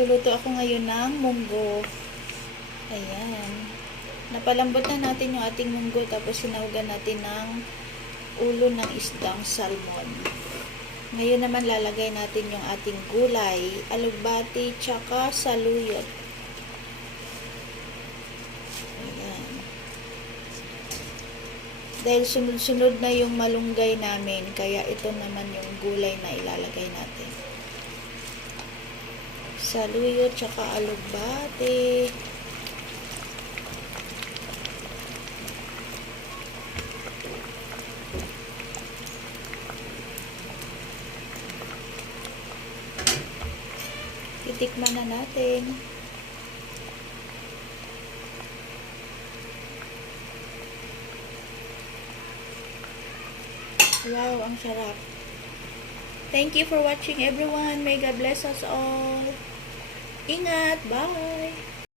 Magluluto ako ngayon ng munggo. Ayan. Napalambot na natin yung ating munggo, tapos sinahugan natin ng ulo ng isdang salmon. Ngayon naman lalagay natin yung ating gulay, alugbati, tsaka saluyot. Ayan. Dahil sunod-sunod na yung malunggay namin, kaya ito naman yung gulay na ilalagay natin. Saluyot, tsaka alugbati. Titikman na natin. Wow, ang sarap. Thank you for watching everyone. May God bless us all. Ingat. Bye.